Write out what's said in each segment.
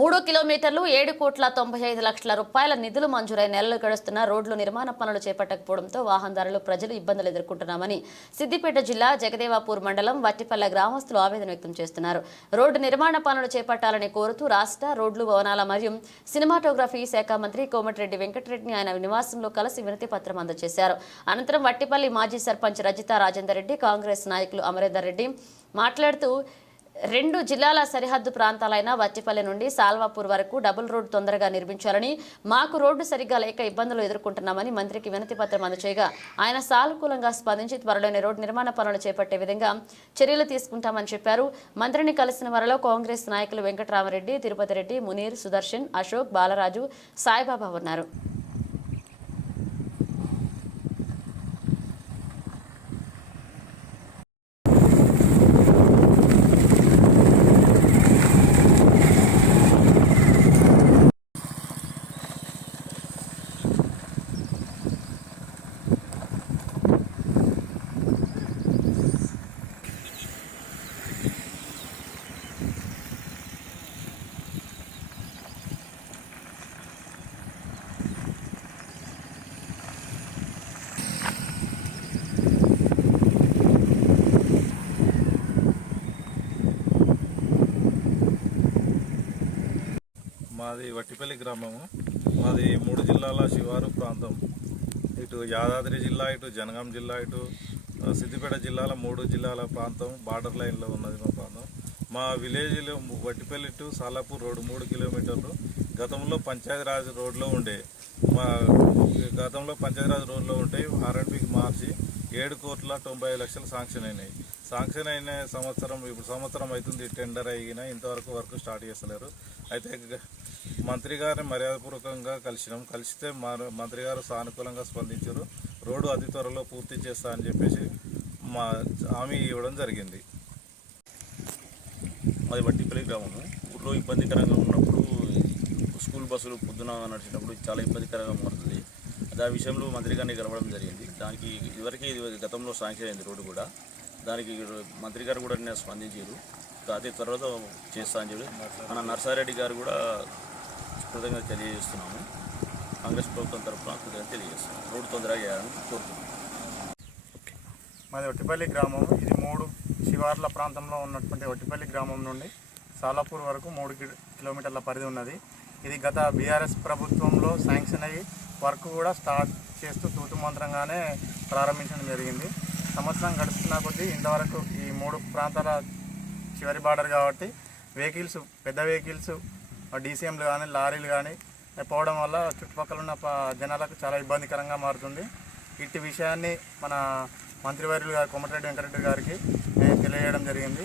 3 కిలోమీటర్లు 7,95,00,000 రూపాయల నిధులు మంజూరై నెలలు గడుస్తున్న రోడ్లు నిర్మాణ పనులు చేపట్టకపోవడంతో వాహనదారులు ప్రజలు ఇబ్బందులు ఎదుర్కొంటున్నామని సిద్దిపేట జిల్లా జగదేవాపూర్ మండలం వట్టిపల్లె గ్రామస్తులు ఆవేదన వ్యక్తం చేస్తున్నారు. రోడ్డు నిర్మాణ పనులు చేపట్టాలని కోరుతూ రాష్ట్ర రోడ్లు భవనాల మరియు సినిమాటోగ్రఫీ శాఖ మంత్రి కోమటిరెడ్డి వెంకటరెడ్డిని ఆయన నివాసంలో కలిసి వినతి పత్రం అందజేశారు. అనంతరం వట్టిపల్లి మాజీ సర్పంచ్ రజితా రాజేందర్ రెడ్డి, కాంగ్రెస్ నాయకులు అమరేందర్ రెడ్డి మాట్లాడుతూ 2 జిల్లాల సరిహద్దు ప్రాంతాలైన వట్టిపల్లి నుండి సాల్వాపూర్ వరకు డబుల్ రోడ్ తొందరగా నిర్మించాలని, మాకు రోడ్డు సరిగ్గా లేక ఇబ్బందులు ఎదుర్కొంటున్నామని మంత్రికి వినతి పత్రం అందజేయగా ఆయన సానుకూలంగా స్పందించి త్వరలోనే రోడ్డు నిర్మాణ పనులు చేపట్టే విధంగా చర్యలు తీసుకుంటామని చెప్పారు. మంత్రిని కలిసిన వారిలో కాంగ్రెస్ నాయకులు వెంకటరామరెడ్డి, తిరుపతి రెడ్డి, మునీర్, సుదర్శన్, అశోక్, బాలరాజు, సాయిబాబా ఉన్నారు. మాది వట్టిపల్లి గ్రామము. మాది 3 జిల్లాల శివారు ప్రాంతం. ఇటు యాదాద్రి జిల్లా, ఇటు జనగాం జిల్లా, ఇటు సిద్దిపేట జిల్లాల 3 జిల్లాల ప్రాంతం బార్డర్ లైన్లో ఉన్నది మా ప్రాంతం. మా విలేజ్లో వట్టిపల్లి టు సాలాపూర్ రోడ్డు 3 కిలోమీటర్లు గతంలో పంచాయతీరాజ్ రోడ్లో ఉండే. ఆర్ఎండ్బికి మార్చి 7,90,00,000 శాంక్షన్ అయినాయి. శాంక్షన్ అయిన సంవత్సరం అవుతుంది టెండర్ అయినా ఇంతవరకు వర్క్ స్టార్ట్ చేస్తలేరు. అయితే మంత్రి గారిని మర్యాదపూర్వకంగా కలిస్తే మంత్రి గారు సానుకూలంగా స్పందించారు. రోడ్డు అతి త్వరలో పూర్తి చేస్తా అని చెప్పేసి హామీ ఇవ్వడం జరిగింది. మాది వట్టిపల్లి గ్రామము. ఊళ్ళో ఇబ్బందికరంగా ఉన్నప్పుడు స్కూల్ బస్సులు పొద్దున నడిచినప్పుడు చాలా ఇబ్బందికరంగా మారుతుంది. ఆ విషయంలో మంత్రి గారిని కలవడం జరిగింది. దానికి గతంలో శాంక్షన్ అయింది రోడ్డు కూడా. దానికి మంత్రి గారు కూడా నేను స్పందించారు. అతి త్వరలో చేస్తా అని చెప్పి మన నర్సారెడ్డి గారు కూడా కృతజ్ఞత తెలియజేస్తున్నాము. కాంగ్రెస్ ప్రభుత్వం తరఫున కృతజ్ఞత తెలియజేస్తున్నాము. రోడ్డు తొందరగా చేయాలని కోరుతున్నాము. మాది వట్టిపల్లి గ్రామం. ఇది 3 శివార్ల ప్రాంతంలో ఉన్నటువంటి వట్టిపల్లి గ్రామం నుండి సాలాపూర్ వరకు 3 కిలోమీటర్ల పరిధి ఉన్నది. ఇది గత బీఆర్ఎస్ ప్రభుత్వంలో శాంక్షన్ అయ్యి వర్క్ కూడా స్టార్ట్ చేస్తూ తూతుమంత్రంగానే ప్రారంభించడం జరిగింది. సంవత్సరం గడుస్తున్న కొద్దీ ఇంతవరకు ఈ 3 ప్రాంతాల చివరి బార్డర్ కాబట్టి పెద్ద వెహికల్స్ డీసీఎంలు కానీ లారీలు కానీ పోవడం వల్ల చుట్టుపక్కల ఉన్న జనాలకు చాలా ఇబ్బందికరంగా మారుతుంది. ఇట్టి విషయాన్ని మన మంత్రివర్యులు గారు కోమటిరెడ్డి వెంకటరెడ్డి గారికి తెలియజేయడం జరిగింది.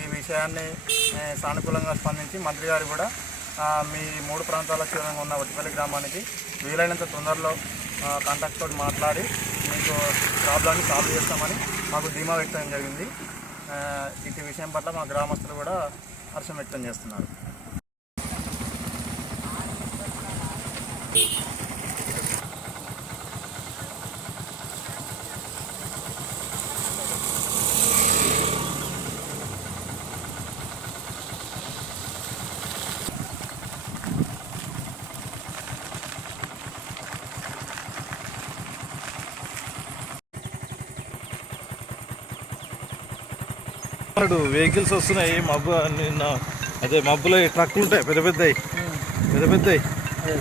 ఈ విషయాన్ని సానుకూలంగా స్పందించి మంత్రి గారు కూడా మీ 3 ప్రాంతాల చివరంగా ఉన్న వట్టిపల్లి గ్రామానికి వీలైనంత తొందరలో కాంటాక్ట్ తోటి మాట్లాడి మీకు ప్రాబ్లాన్ని సాల్వ్ చేస్తామని మాకు ధీమా వ్యక్తం జరిగింది. ఇటు విషయం పట్ల మా గ్రామస్తులు కూడా హర్షం వ్యక్తం చేస్తున్నారు. వెహికల్స్ వస్తున్నాయి. అదే మబ్బులో ట్రక్కులు ఉంటాయి పెద్ద పెద్దవి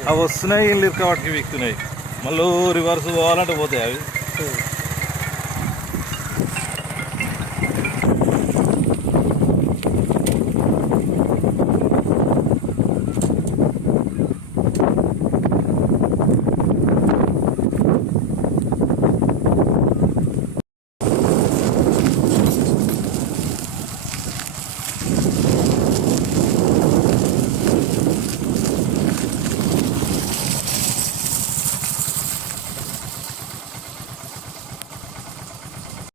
అవి వస్తున్నాయి. ఇల్లు వాటికి వీక్తున్నాయి. మళ్ళీ రివర్స్ పోవాలంటే పోతాయి అవి.